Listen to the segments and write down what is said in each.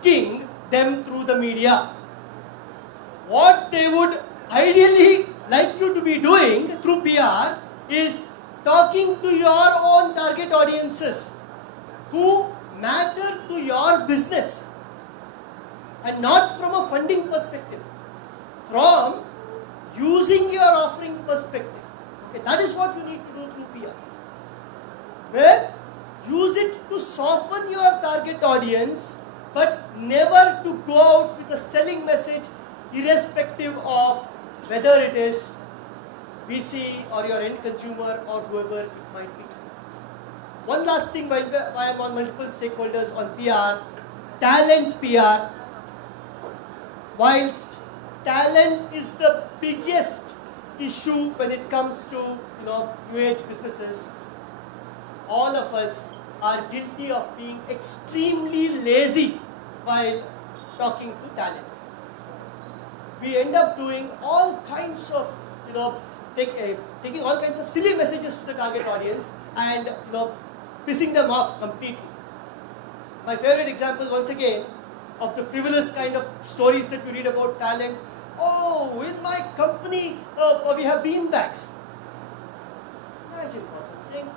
asking them through the media. What they would ideally like you to be doing through PR is talking to your own target audiences who matter to your business, and not from a funding perspective, from using your offering perspective. Okay, that is what you need to do through PR. Where use it to soften your target audience, but never to go out with a selling message, irrespective of whether it is VC or your end consumer or whoever it might be. One last thing while I'm on multiple stakeholders on PR, talent PR. Whilst talent is the biggest issue when it comes to new age businesses, all of us are guilty of being extremely lazy while talking to talent. We end up doing all kinds of taking all kinds of silly messages to the target audience and pissing them off completely. My favorite example, once again, of the frivolous kind of stories that we read about talent. Oh, in my company, we have bean bags. Imagine person saying,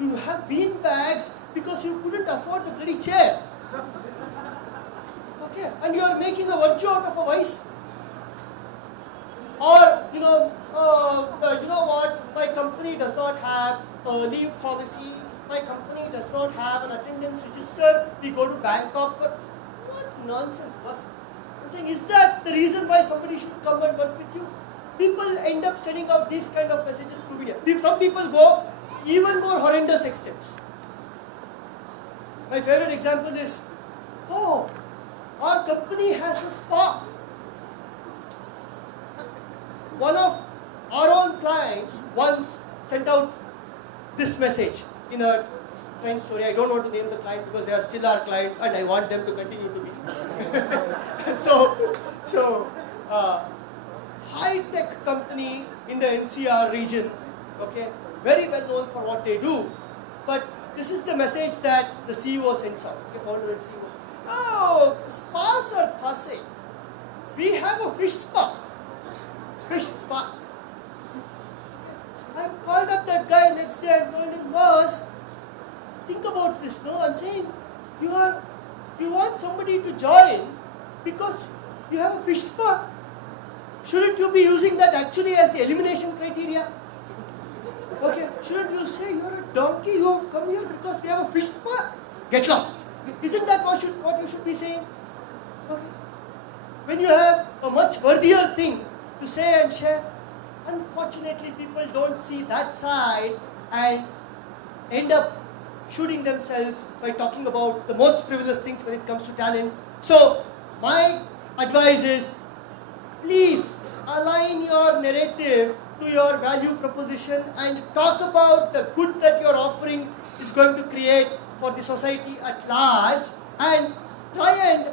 you have bean bags because you couldn't afford the bloody chair. Okay, and you are making a virtue out of a vice. Or, you know what, my company does not have a leave policy, my company does not have an attendance register, we go to Bangkok for... What nonsense, boss. I'm saying, is that the reason why somebody should come and work with you? People end up sending out these kind of messages through media. Some people go even more horrendous extents. My favorite example is, oh, our company has a spa. One of our own clients once sent out this message in a strange story. I don't want to name the client because they are still our client and I want them to continue to be. So, high-tech company in the NCR region, okay, very well known for what they do, but this is the message that the CEO sends out, okay, founder and CEO. Oh, spas are passé. We have a fish spa. Fish spa. I called up that guy next day and told him, boss, think about this, no? I'm saying, you want somebody to join because you have a fish spa. Shouldn't you be using that actually as the elimination criteria? Okay, shouldn't you say you're a donkey, you have come here because we have a fish spa? Get lost. Isn't that what you should be saying? Okay. When you have a much worthier thing to say and share, unfortunately people don't see that side and end up shooting themselves by talking about the most frivolous things when it comes to talent. So my advice is, please align your narrative to your value proposition and talk about the good that your offering is going to create for the society at large, and try and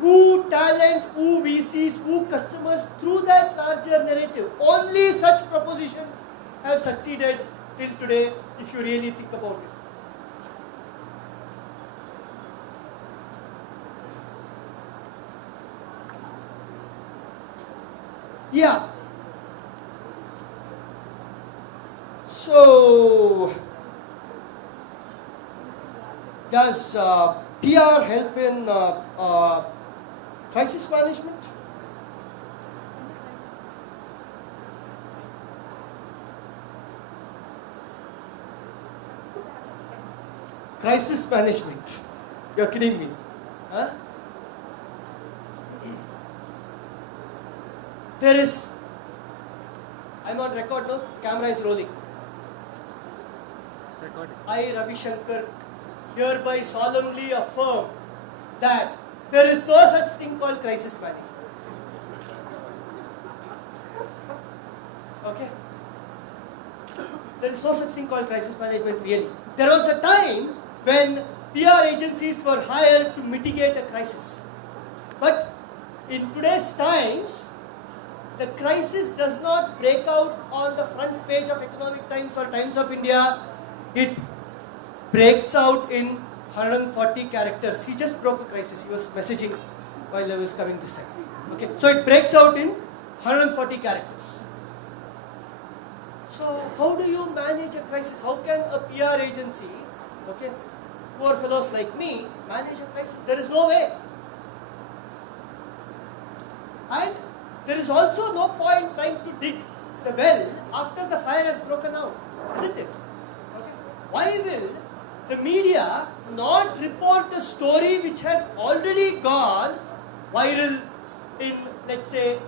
woo talent, woo VCs, woo customers through that larger narrative. Only such propositions have succeeded till today, if you really think about it. Yeah. So, does PR help in crisis management? Crisis management. You're kidding me. Huh? I'm on record now, camera is rolling. I, Ravi Shankar, hereby solemnly affirm that there is no such thing called crisis management. Okay? There is no such thing called crisis management really. There was a time when PR agencies were hired to mitigate a crisis. But in today's times, the crisis does not break out on the front page of Economic Times or Times of India. It breaks out in 140 characters. He just broke a crisis. He was messaging while I was coming this side. Okay, so it breaks out in 140 characters. So how do you manage a crisis? How can a PR agency, okay, poor fellows like me, manage a crisis? There is no way. And there is also no point trying to dig the well after the fire has broken out, isn't it? Okay. Why will the media not report a story which has already gone viral in, let's say,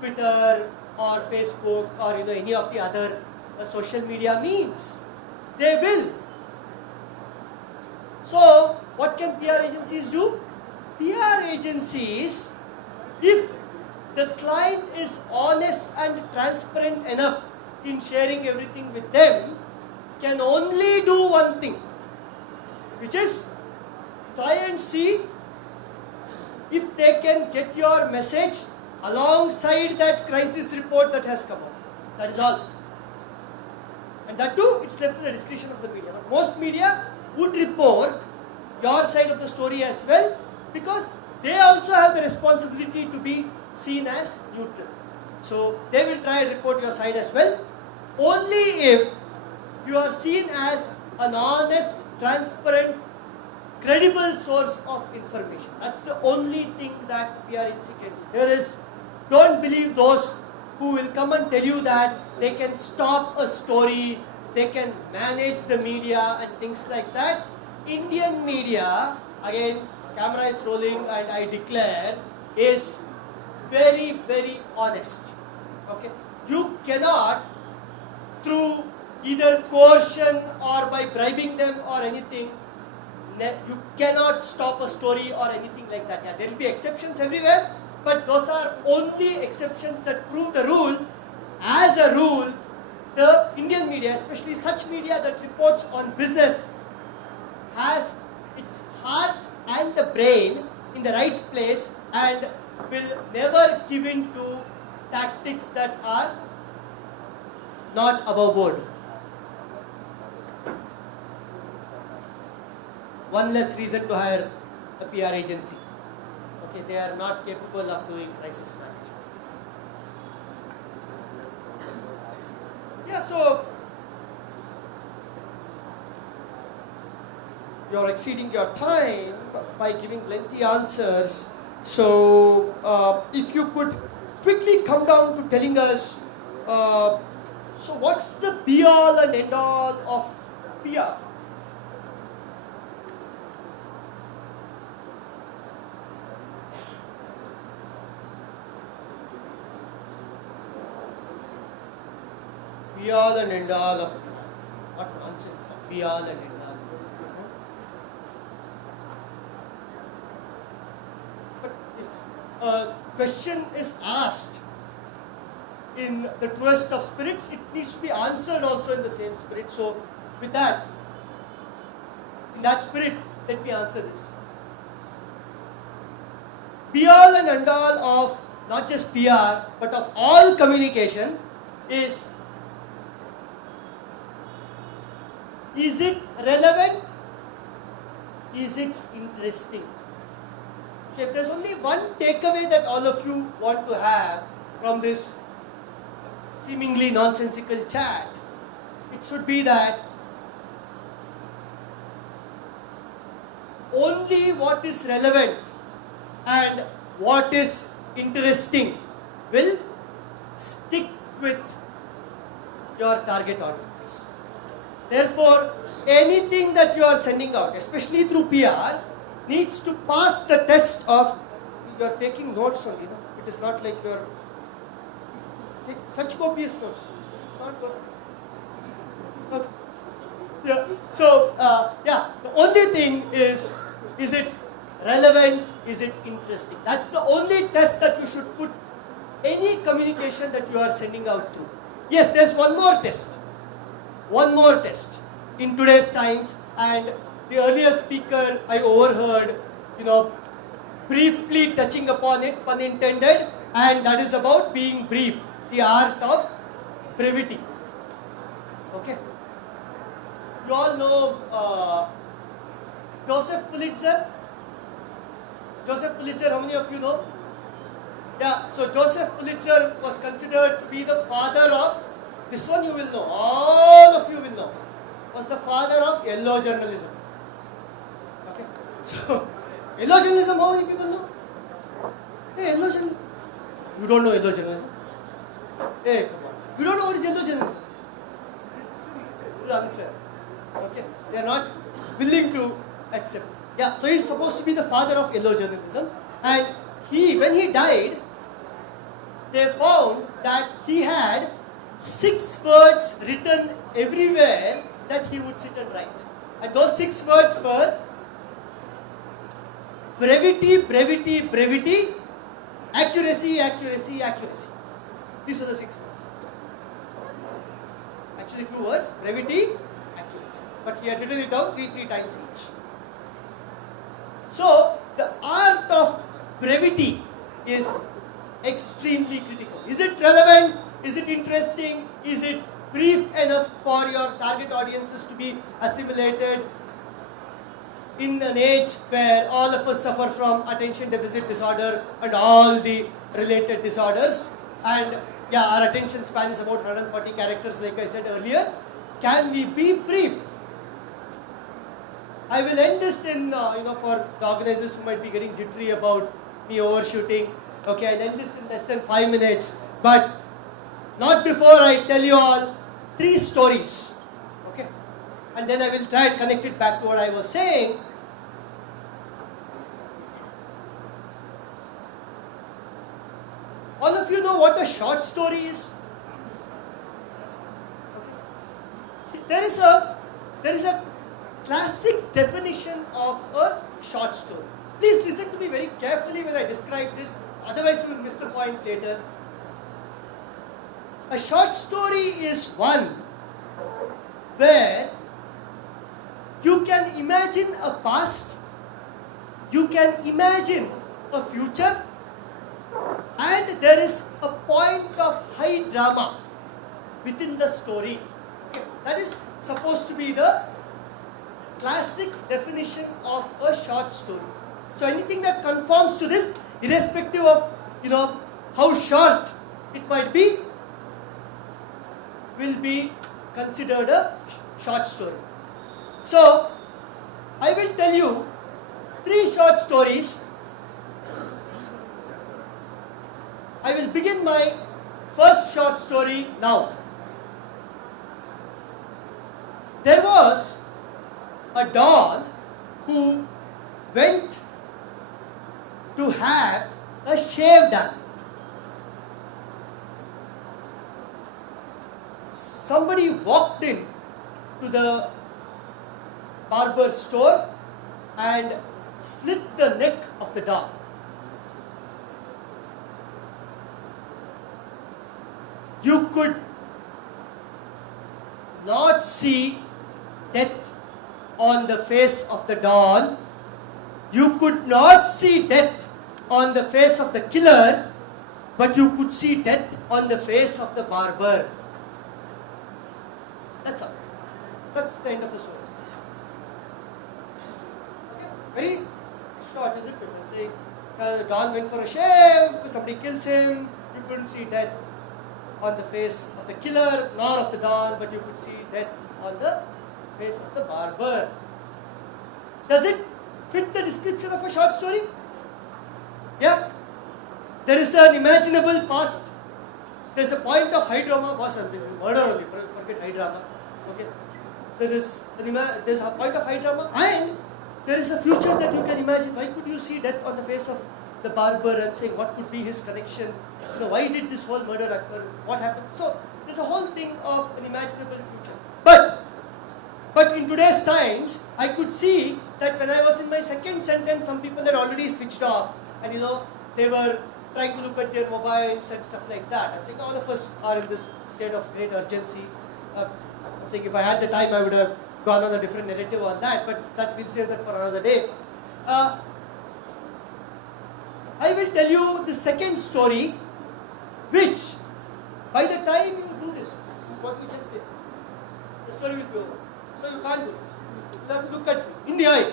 Twitter or Facebook or any of the other social media means? They will. So what can PR agencies do? PR agencies, if the client is honest and transparent enough in sharing everything with them, can only do one thing, which is try and see if they can get your message alongside that crisis report that has come up. That is all. And that too, it's left to the discretion of the media. But most media would report your side of the story as well, because they also have the responsibility to be seen as neutral. So they will try and report your side as well, only if you are seen as an honest, transparent, credible source of information. That's the only thing that PR agency can do. Here is, don't believe those who will come and tell you that they can stop a story, they can manage the media and things like that. Indian media, again, camera is rolling and I declare, is very, very honest. Okay, you cannot, through either coercion or by bribing them or anything, you cannot stop a story or anything like that. Yeah, there will be exceptions everywhere, but those are only exceptions that prove the rule. As a rule, the Indian media, especially such media that reports on business, has its heart and the brain in the right place and will never give in to tactics that are not above board. One less reason to hire a PR agency. Okay, they are not capable of doing crisis management. Yeah, so you're exceeding your time by giving lengthy answers. So if you could quickly come down to telling us, so what's the be all and end all of PR? Be all and end all of, what nonsense, be all and end all. But if a question is asked in the truest of spirits, it needs to be answered also in the same spirit. So with that, in that spirit, let me answer this. Be all and end all of not just PR, but of all communication is it relevant? Is it interesting? Okay, if there's only one takeaway that all of you want to have from this seemingly nonsensical chat, it should be that only what is relevant and what is interesting will stick with your target audiences. Therefore, anything that you are sending out, especially through PR, needs to pass the test of, you are taking notes only, no? It is not like you are such copious notes. It's not good. Okay. Yeah. So, yeah, the only thing is it relevant? Is it interesting? That's the only test that you should put any communication that you are sending out through. Yes, there's one more test. One more test in today's times, and the earlier speaker I overheard, briefly touching upon it, pun intended, and that is about being brief, the art of brevity. Okay. You all know Joseph Pulitzer? Joseph Pulitzer, how many of you know? Yeah, so Joseph Pulitzer was considered to be the father of, this one you will know, all of you will know, was the father of yellow journalism. Okay, so yellow journalism, how many people know? Hey, yellow journalism. You don't know yellow journalism? Hey, come on. You don't know what is yellow journalism? It's unfair. Okay, they are not willing to accept. Yeah, so he's supposed to be the father of yellow journalism, and when he died, they found that he had 6 words written everywhere that he would sit and write. And those 6 words were brevity, brevity, brevity, accuracy, accuracy, accuracy. These are the 6 words. Actually 2 words, brevity, accuracy. But he had written it down 3 times each. So, the art of brevity is extremely critical. Is it relevant? Is it interesting? Is it brief enough for your target audiences to be assimilated? In an age where all of us suffer from attention deficit disorder and all the related disorders, and yeah, our attention span is about 140 characters like I said earlier, can we be brief? I will end this in, for the organizers who might be getting jittery about me overshooting. Okay, I'll end this in less than 5 minutes, but not before I tell you all 3 stories. Okay, and then I will try and connect it back to what I was saying. All of you know what a short story is? Okay. There is a classic definition of a short story. Please listen to me very carefully when I describe this, otherwise you will miss the point later. A short story is one where you can imagine a past, you can imagine a future, and there is a point of high drama within the story. Okay. That is supposed to be the classic definition of a short story. So anything that conforms to this, irrespective of how short it might be, will be considered a short story. So I will tell you 3 short stories. I will begin my first short story now. There was a Don who went to have a shave done. Somebody walked in to the barber store and slit the neck of the Don. You could not see death on the face of the Don. You could not see death on the face of the killer, but you could see death on the face of the barber. That's all. That's the end of the story. Okay. Very short, isn't it? Saying the Don went for a shave, somebody kills him, you couldn't see death on the face of the killer, nor of the Don, but you could see death on the face of the barber. Does it fit the description of a short story? Yeah? There is an imaginable past. There is a point of high drama. Murder only, forget high drama. Okay? There is a point of high drama, and there is a future that you can imagine. Why could you see death on the face of the barber and saying what could be his connection? Why did this whole murder occur? What happened? So there's a whole thing of an imaginable future. But in today's times, I could see that when I was in my second sentence, some people had already switched off, and they were trying to look at their mobiles and stuff like that. I'm saying all of us are in this state of great urgency. I'm saying if I had the time, I would have gone on a different narrative on that, but we'll save that for another day. I will tell you the second story, which by the time you do this, what you just did, the story will be over. So you can't do this. You have to look at me in the eye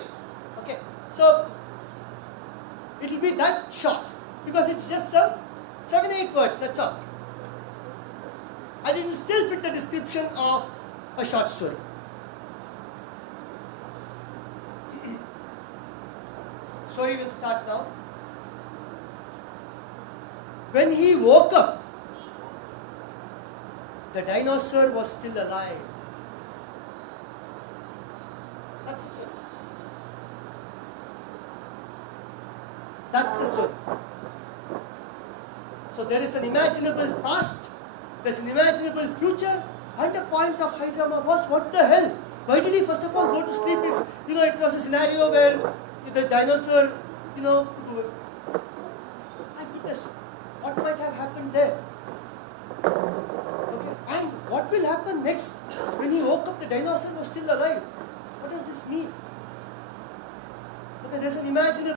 it will be that short because it's just some 7-8 words, that's all. And it will still fit the description of a short story. Story will start now. When he woke up, the dinosaur was still alive. That's the story. That's the story. So there is an imaginable past, there's an imaginable future, and the point of high drama was, what the hell? Why did he first of all go to sleep if, it was a scenario where the dinosaur, my goodness, what might have happened there? Okay, and what will happen next? When he woke up, the dinosaur was still alive. What does this mean? Okay, there's an imaginable